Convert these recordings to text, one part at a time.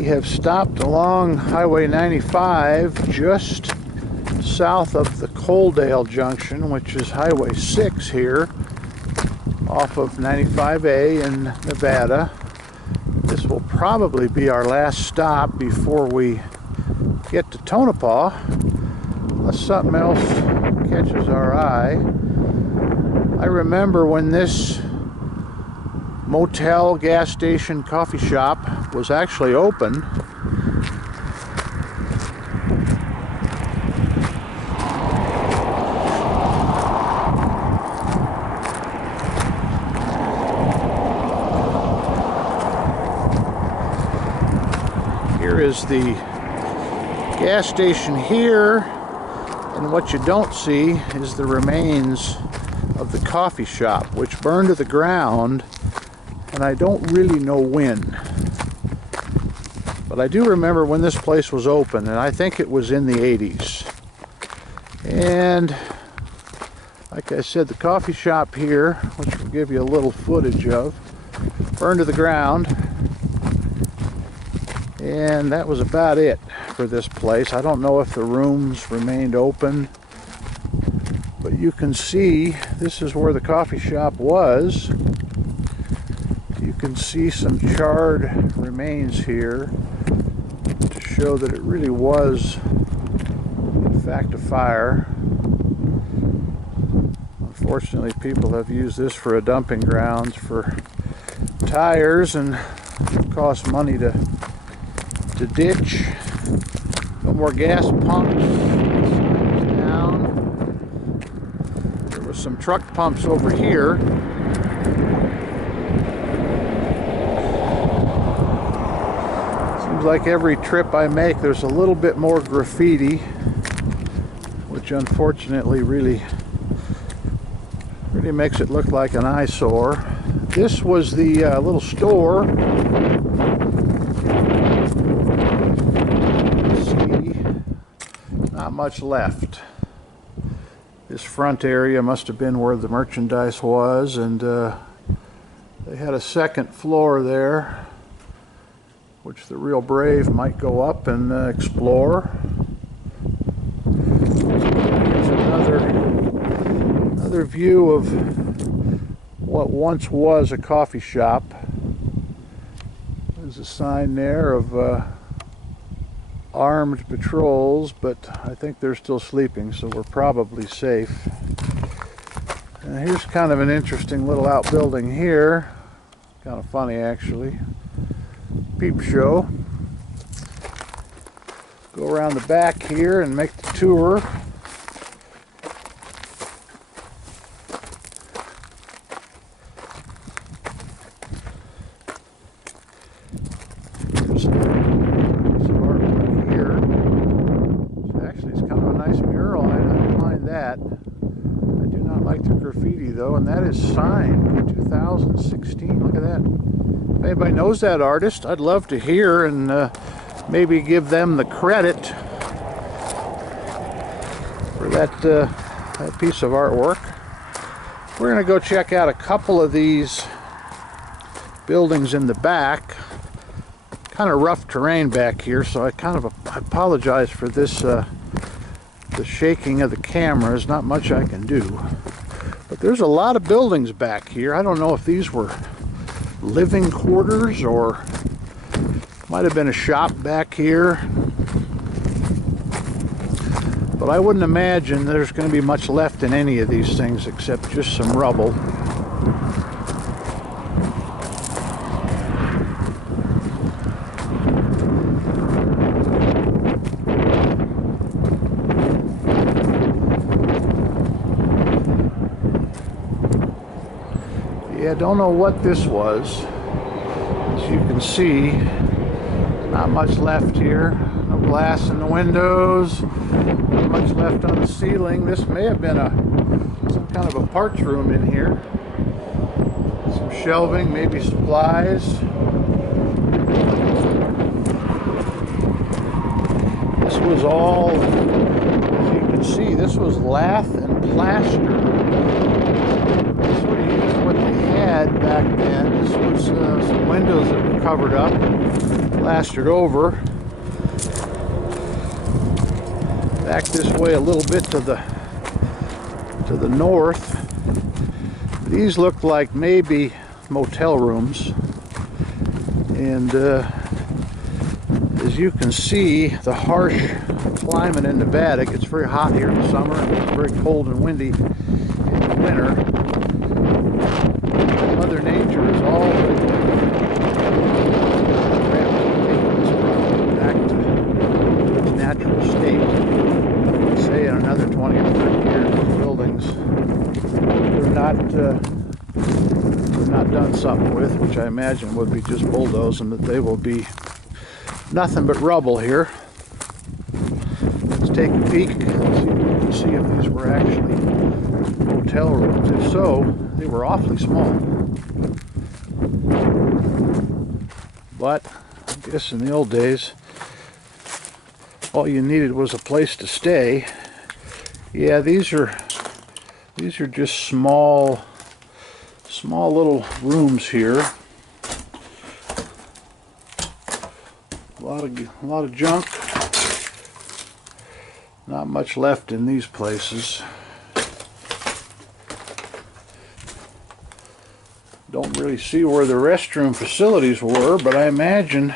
We have stopped along Highway 95 just south of the Coaldale Junction, which is Highway 6 here, off of 95A in Nevada. This will probably be our last stop before we get to Tonopah, unless something else catches our eye. I remember when this Motel gas station coffee shop was actually open. Here is the gas station here, and what you don't see is the remains of the coffee shop, which burned to the ground, and I don't really know when. But I do remember when this place was open, and I think it was in the 80s. And like I said, the coffee shop here, which we'll give you a little footage of, burned to the ground. And that was about it for this place. I don't know if the rooms remained open, but you can see this is where the coffee shop was. You can see some charred remains here to show that it really was, in fact, a fire. Unfortunately, people have used this for a dumping grounds for tires, and it costs money to ditch. No more gas pumps. Down. There was some truck pumps over here. Seems like every trip I make there's a little bit more graffiti, which unfortunately really makes it look like an eyesore. This was the little store. Not much left. This front area must have been where the merchandise was, and they had a second floor there, which the real brave might go up and explore. Here's another view of what once was a coffee shop. There's a sign there of armed patrols, but I think they're still sleeping, so we're probably safe. And here's kind of an interesting little outbuilding here. Kind of funny, actually. Peep show. Go around the back here and make the tour. Though, and that is signed in 2016. Look at that. If anybody knows that artist, I'd love to hear and maybe give them the credit for that piece of artwork. We're going to go check out a couple of these buildings in the back. Kind of rough terrain back here, so I apologize for this the shaking of the camera. There's not much I can do. But there's a lot of buildings back here. I don't know if these were living quarters or might have been a shop back here. But I wouldn't imagine there's going to be much left in any of these things except just some rubble. I don't know what this was. As you can see, not much left here. No glass in the windows, not much left on the ceiling. This may have been some kind of a parts room in here. Some shelving, maybe supplies. This was all, as you can see, this was lath and plaster. Sort of used what they had back then. This was some windows that were covered up, plastered over. Back this way a little bit to the north. These look like maybe motel rooms, and as you can see, the harsh climate in Nevada, it gets very hot here in the summer, and it's very cold and windy in the winter. Mother Nature is all back to its natural state. Say in another 20 or 30 years, these buildings, they're not done something with, which I imagine would be just bulldozing, that they will be nothing but rubble here. Let's take a peek and see if these were actually motel rooms. If so, they were awfully small. But I guess in the old days, all you needed was a place to stay. Yeah, these are just small little rooms here. A lot of junk. Not much left in these places. Don't really see where the restroom facilities were, but I imagine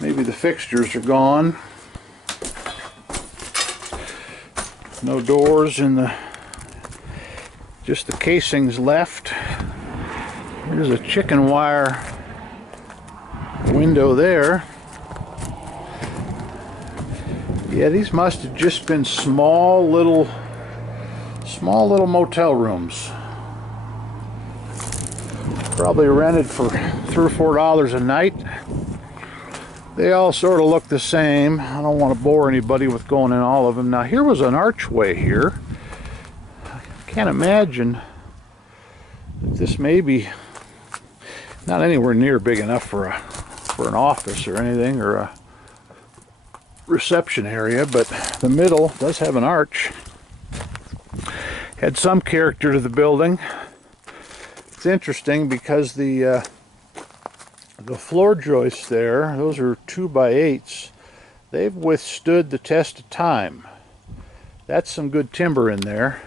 maybe the fixtures are gone. No doors in just the casings left. There's a chicken wire window there. Yeah, these must have just been small little motel rooms. Probably rented for $3 or $4 a night. They all sort of look the same. I don't want to bore anybody with going in all of them. Now here was an archway here. I can't imagine that this may be not anywhere near big enough for an office or anything, or a reception area, but the middle does have an arch. Had some character to the building. It's interesting because the floor joists there, those are 2x8s. They've withstood the test of time. That's some good timber in there.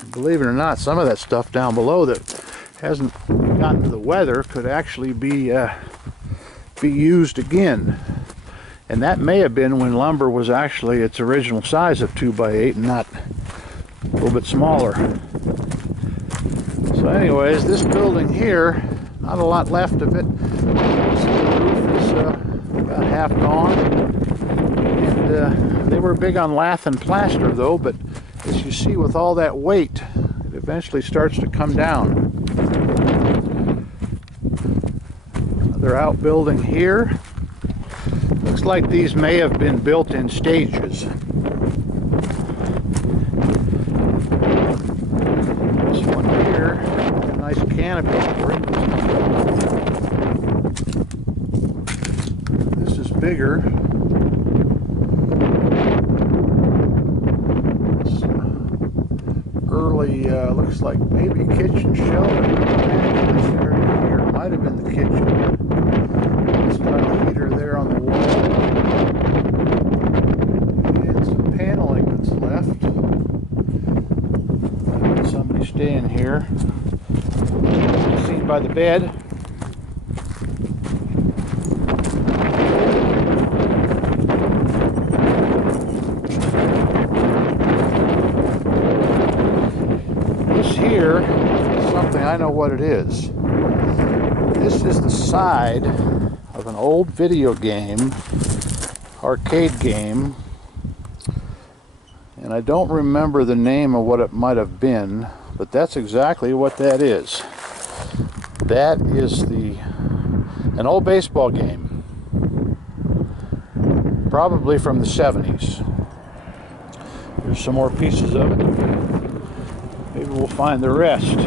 And believe it or not, some of that stuff down below that hasn't gotten to the weather could actually be used again. And that may have been when lumber was actually its original size of 2x8 and not a little bit smaller. So anyways, this building here, not a lot left of it. The roof is about half gone. And they were big on lath and plaster though, but as you see with all that weight, it eventually starts to come down. Another outbuilding here. Looks like these may have been built in stages. This one here, a nice canopy for it. This is bigger. Some early, looks like maybe kitchen shelving. This area here might have been the kitchen. It's got a heater there on the wall. And some paneling that's left. Somebody staying here. Seen by the bed. This here is something, I know what it is. This is the side of an old video game, arcade game, and I don't remember the name of what it might have been, but that's exactly what that is. That is an old baseball game, probably from the 70s. There's some more pieces of it. Maybe we'll find the rest.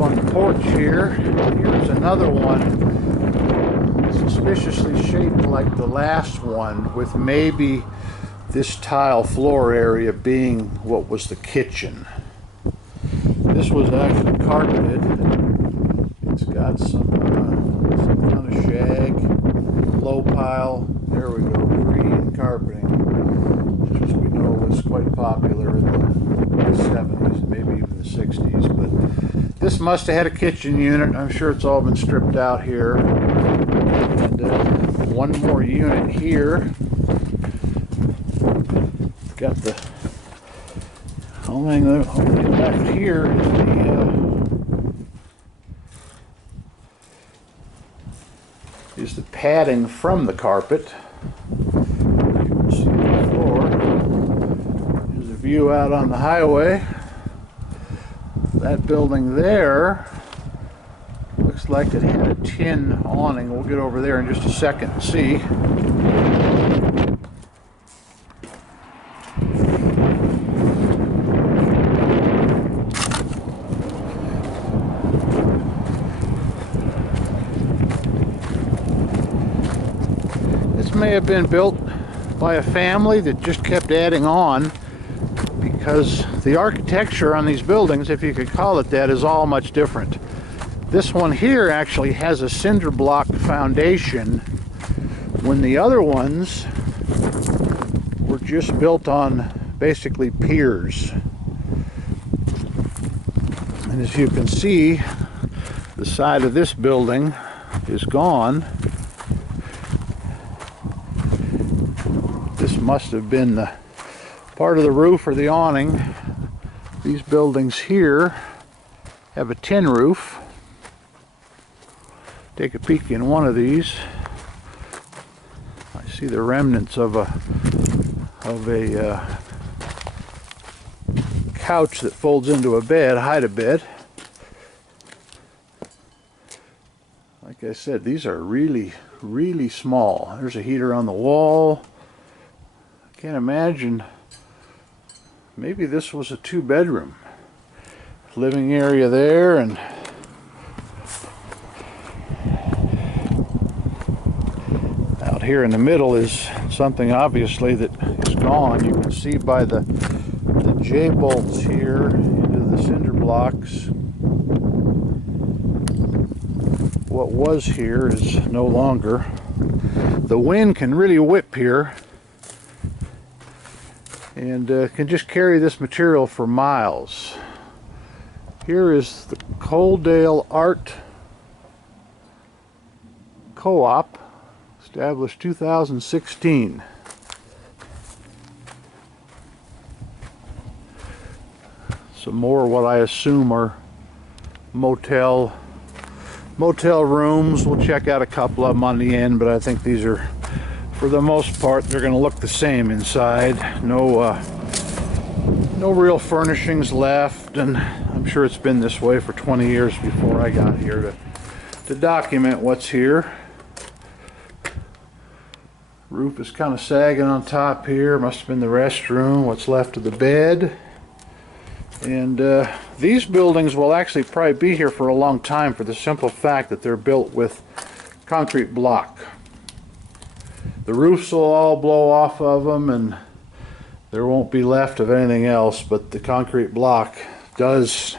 On the porch here, here's another one, suspiciously shaped like the last one, with maybe This tile floor area being what was the kitchen. This was actually carpeted. It's got some kind of shag, low pile. There we go, green carpeting, which as we know was quite popular in the 70s, maybe even the 60s. But this must have had a kitchen unit. I'm sure it's all been stripped out here. And one more unit here. Got the only thing left here is the padding from the carpet. You can see the floor. There's a view out on the highway. That building there looks like it had a tin awning. We'll get over there in just a second and see. May have been built by a family that just kept adding on, because the architecture on these buildings, if you could call it that, is all much different. This one here actually has a cinder block foundation, when the other ones were just built on basically piers. And as you can see, the side of this building is gone. This must have been the part of the roof or the awning. These buildings here have a tin roof. Take a peek in one of these. I see the remnants of a couch that folds into a bed, hide-a-bed. Like I said, these are really, really small. There's a heater on the wall. Can't imagine. Maybe this was a two-bedroom. Living area there, and out here in the middle is something obviously that is gone. You can see by the J-bolts here into the cinder blocks. What was here is no longer. The wind can really whip here, and can just carry this material for miles. Here is the Coaldale Art Co-op, established 2016. Some more what I assume are motel rooms. We'll check out a couple of them on the end, but I think these are, for the most part, they're going to look the same inside. No real furnishings left, and I'm sure it's been this way for 20 years before I got here to document what's here. Roof is kind of sagging on top here. Must have been the restroom, what's left of the bed. And these buildings will actually probably be here for a long time, for the simple fact that they're built with concrete block. The roofs will all blow off of them, and there won't be left of anything else, but the concrete block does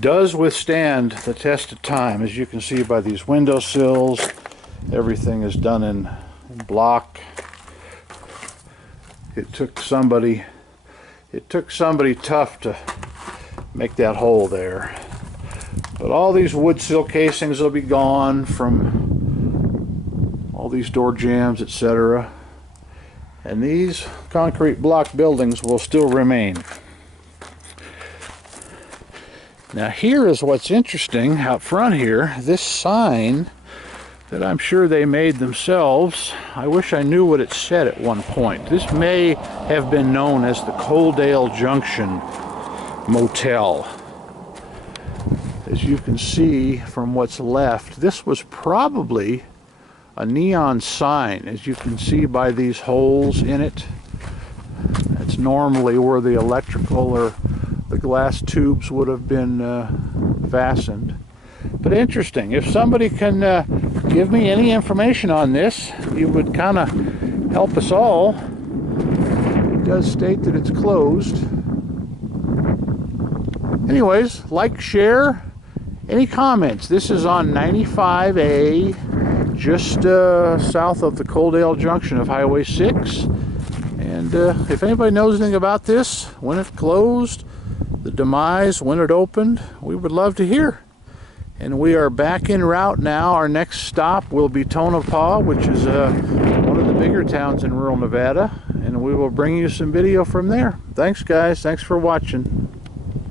withstand the test of time. As you can see by these windowsills, everything is done in block. It took somebody tough to make that hole there. But all these wood sill casings will be gone from all these door jambs, etc. And these concrete block buildings will still remain. Now here is what's interesting out front here. This sign that I'm sure they made themselves. I wish I knew what it said at one point. This may have been known as the Lida Junction Motel. As you can see from what's left, this was probably a neon sign, as you can see by these holes in it. That's normally where the electrical or the glass tubes would have been fastened. But interesting. If somebody can give me any information on this, it would kind of help us all. does state that it's closed. Anyways, like, share, any comments. This is on 95A, just south of the Coaldale Junction of Highway 6. And if anybody knows anything about this, when it closed, the demise, when it opened, we would love to hear. And we are back en route now. Our next stop will be Tonopah, which is one of the bigger towns in rural Nevada. And we will bring you some video from there. Thanks, guys. Thanks for watching.